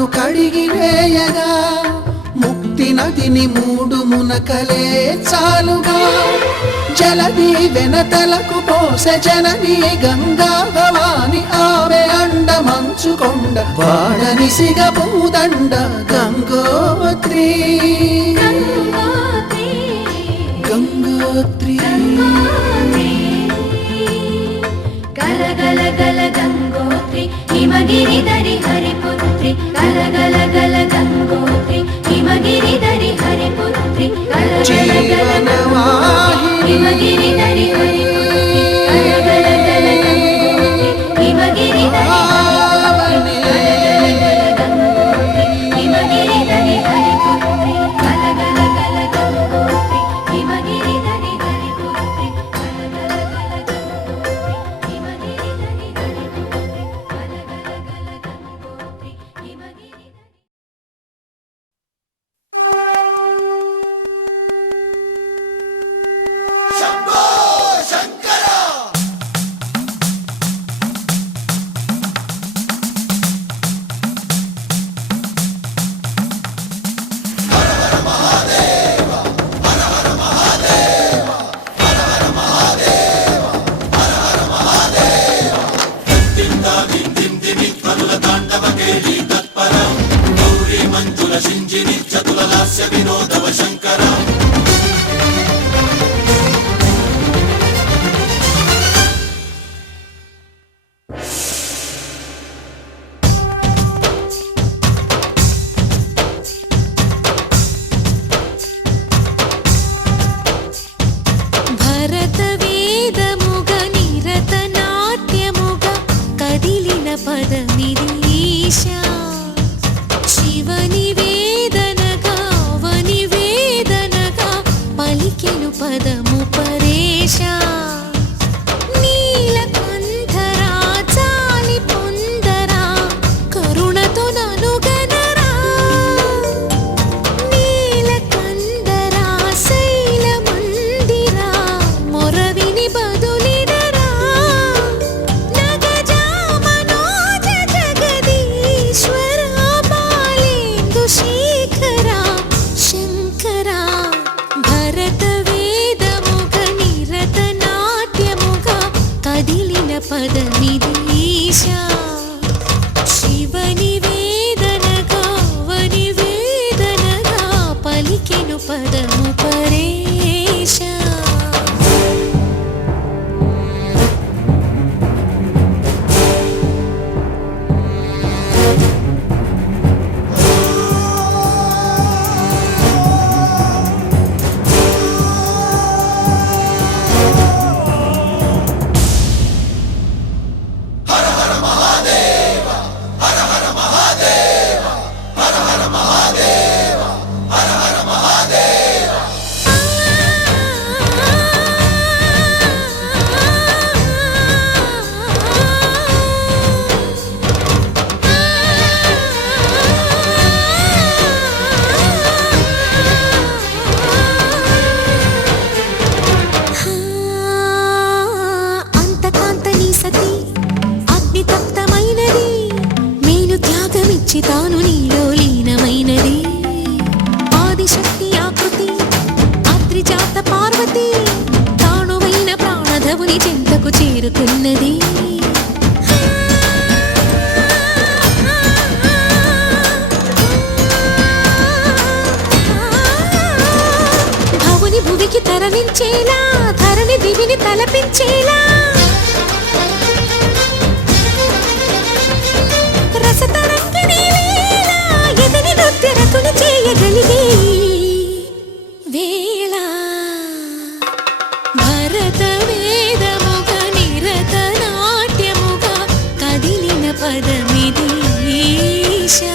కాదు కడిగి వేయగా ముక్తి నదిని మూడు మునకలే చాలుగా జలది వెనతలకు పోసె జనని గంగా భవాని ఆమె అండ మంచుకొండ వాడని సిగ పూదండ గంగోత్రి గంగోత్రి గల గల గల గంగోత్రి హిమగిరిధరి హరిపుత్రి గల గల గల గంగోత్రి హిమగిరిధరి హరిపుత్రి గల గల గల గంగోత్రి హిమగిరిధరి హరిపుత్రి గల గల గల గంగోత్రి హిమగిరిధరి హరిపుత్రి గల గల గల గంగోత్రి హిమగిరిధరి హరిపుత్రి గల గల గల గంగోత్రి హిమగిరిధరి హరిపుత్రి గల గల గల గంగోత్రి హిమగిరిధరి చేరుతున్నది భవుని భువికి తరలించేలా ధరణి దివిని తలపించేలా రసతరంగిణి వేళ ఎదని నృత్య రతుని చేయగలిగే వేళ భరత వేదముగ నిరత నాట్యముగా కదిలిన పదమిది ఈశా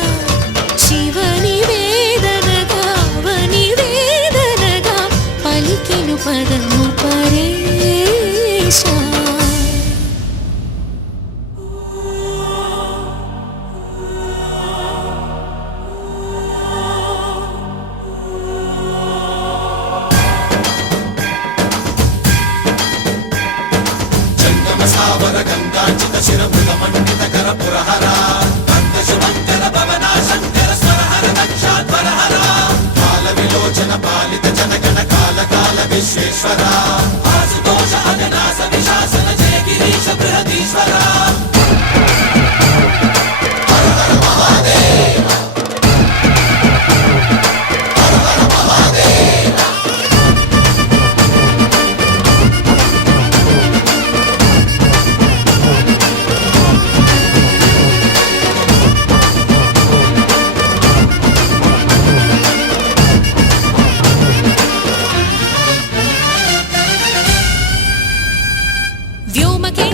శివని వేదనగా వని వేదనగా పలికెను పదము పరేశా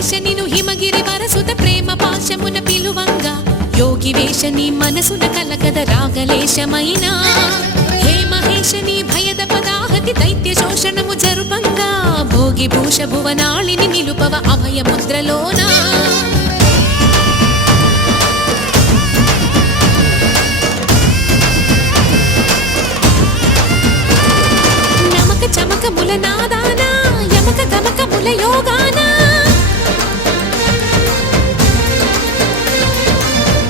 మహేశ నిను హిమగిరి వరసుత ప్రేమ పాశమున పిలువంగా యోగి వేష నీ మనసున కలగద రాగలేశమైనా హే మహేశ నీ భయద పదాహతి దైత్య శోషణము జరుపంగా భోగి భూష భువనాళిని నిలుపవ అభయ ముద్రలోనా నమక చమకముల నాదానా యమక గమకముల యోగానా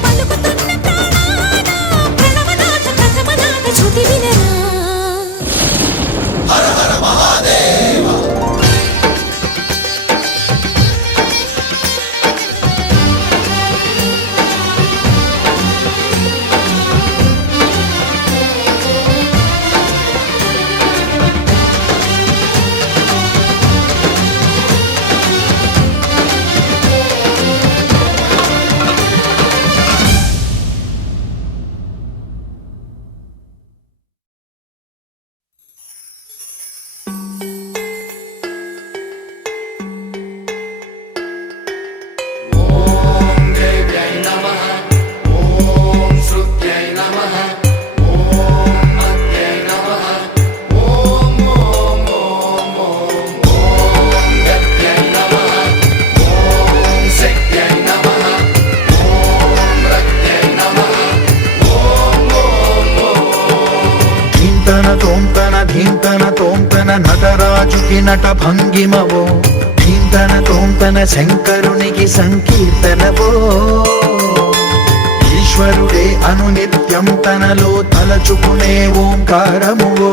పలుకుతున్న ప్రాణానా ప్రణవనాథ ప్రథమనాథ శృతి వినరా ధీంతన తోంతన నటరాజుకి నట భంగిమవో ధీంతన తోంతన శంకరునికి సంకీర్తనవో ఈశ్వరుడే అనునిత్యం తనలో తలచుకునే ఓంకారమువో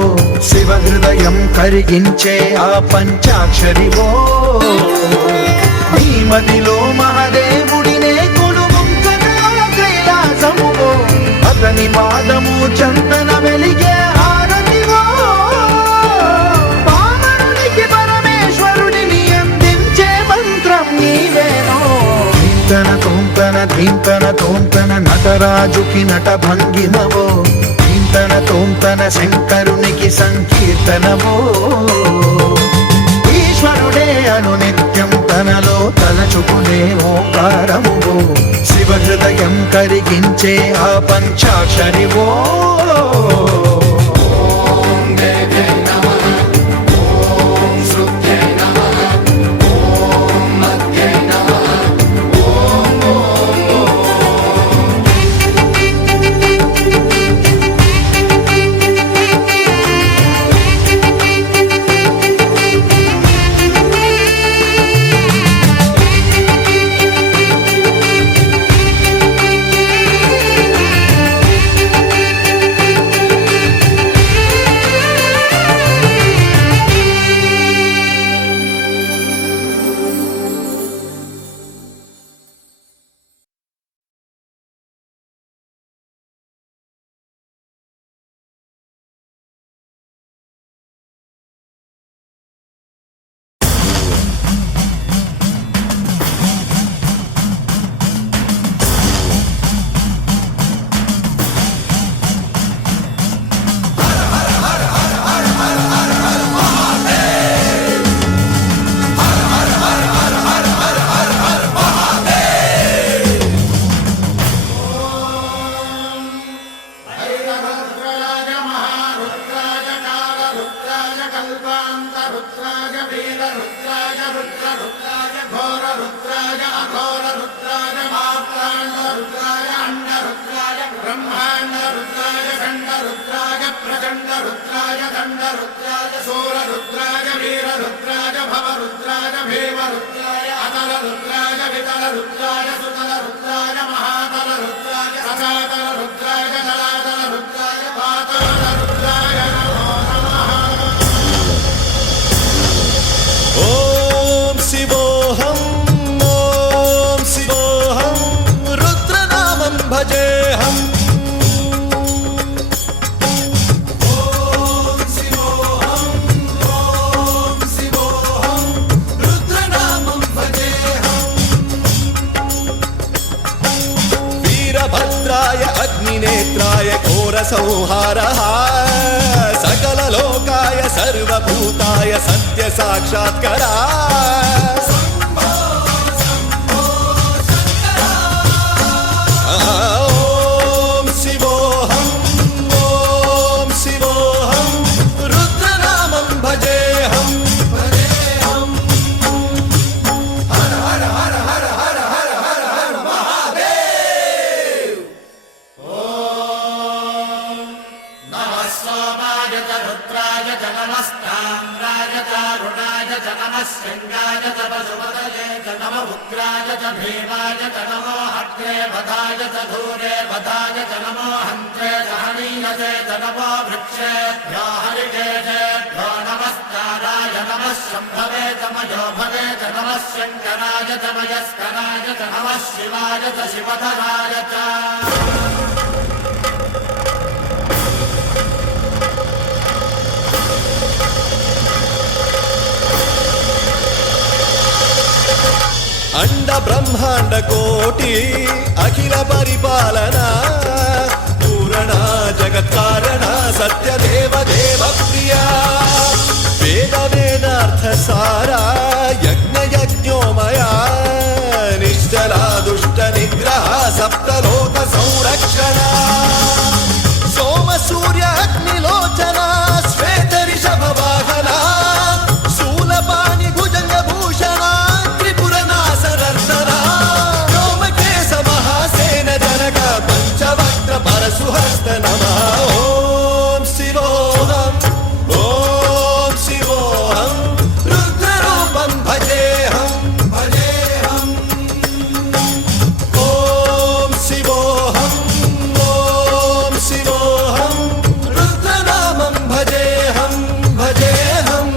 శివ హృదయం కరిగించే ఆ పంచాక్షరివో నీ మదిలో మహాదేవుడినే కొలువంకగా కైలాసమువో అతని పాదము చందన వెలిగే హారతివో పావనునికి పరమేశ్వరుడిని అందించే మంత్రం నీవేనో ధీంతన తోంతన నటరాజుకి నట భంగిమవో ధీంతన శంకరునికి సంకీర్తనవో ఈశ్వరుడే అనునిత్యం తనలో తలచుకునే ఓంకారమువో శివ హృదయం కరిగించే ఆ పంచాక్షరివో संहारः सकललोकाय सर्वभूताय सत्य साक्षात्करा च नमस्ताम्राय चारुणाय च नमः शृङ्गाय च पशुपतये च नम उग्राय च भीमाय च नमो हग्रे वधाय च धूरे वधाय च नमो हन्त्रे च हनीयसे च नमो वृक्षेभ्यो हरिकेशेभ्यो नमस्काराय नमः शम्भवे च मयो भवे च नमः शङ्कराय च मयस्कराय च नमः शिवाय च शिवधराय च अंड ब्रह्मांड कोटि अखिल परिपालना पूरणा जगत्कारणा सत्यदेव देव प्रिया वेद वेदार्थ सारा यज्ञ यज्ञोमया निश्चला दुष्ट निग्रह सप्तलोक संरक्षणा सोम सूर्य अग्निलोचना श्वेत ऋषभ वाहना शूलपाणि भुजंग भूषण त्रिपुर नासनर्दना व्योमकेश महासेन जनक पंचवक्त्र परशुहस्त नमः ओम शिवोऽहम् ओम शिवोऽहम् रुद्ररूपं भजेऽहम् भजेऽहम् ओम शिवोऽहम् ओम शिवोऽहम् रुद्रनामं भजेऽहम् भजेऽहम्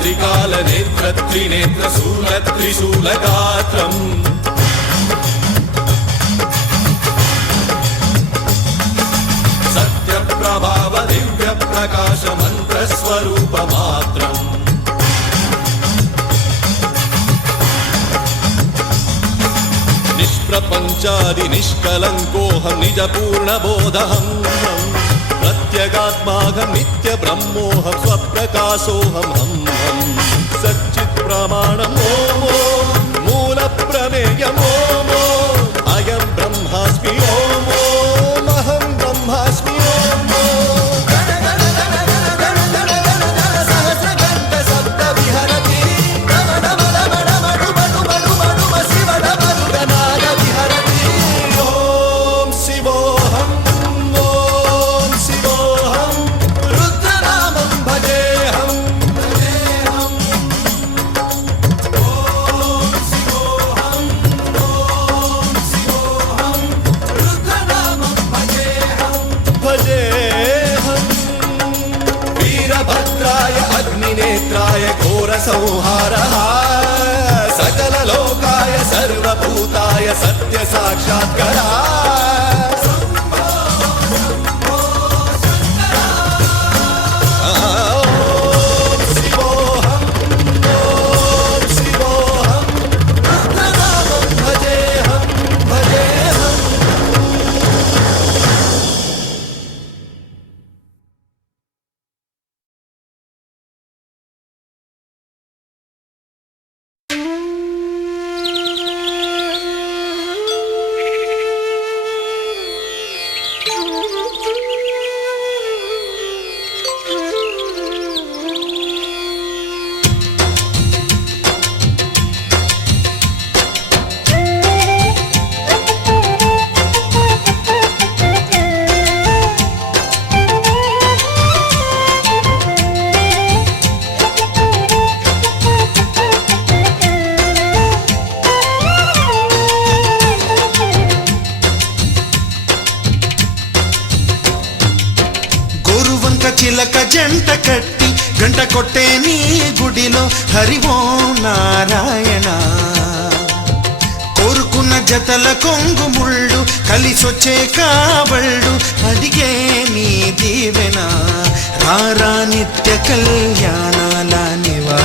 त्रिकाल नेत्र त्रिनेत्र शूल त्रिशूल गात्रम् सत्य प्रभाव दिव्य प्रकाश मंत्र स्वरूप मात्रम् निष्प्रपंचादि निष्कलंकोऽहं निज पूर्ण बोधहम् प्रत्यगात्माहं नित्य ब्रह्मोऽहं स्वप्रकाशोऽहं हं सच्चित् प्रमाणम् ओम मूल प्रमेयम् ओम अयं ब्रह्मास्मि ओम अहं ब्रह्मास्मि ओम सहस्रकण्ठ शब्द विहरति शिवडमरुगनाद विहरति ओम शिवोऽहम् ओम शिवोऽहम् रुद्रनामं भजेऽहम् भजेऽहम् ओम शिवोऽहम् ओम शिवोऽहम् रुद्रनामं भजेऽहम् भजेऽहम् वीरभद्राय अग्निनेत्राय घोरसंहारः सकललोकाय सर्वभूताय सत्य साक्षात्करा ओम शिवोऽहम् ओम शिवोऽहम् रुद्रनामं भजेऽहम् भजेऽहम् చిలక జంట కట్టి గంట కొట్టే నీ గుడిలో హరి ఓం నారాయణ జతల కొంగు ముళ్ళు కలిసొచ్చే కాబళ్ళు అడిగే నీ దీవెన రారా నిత్య కళ్యాణాల నివా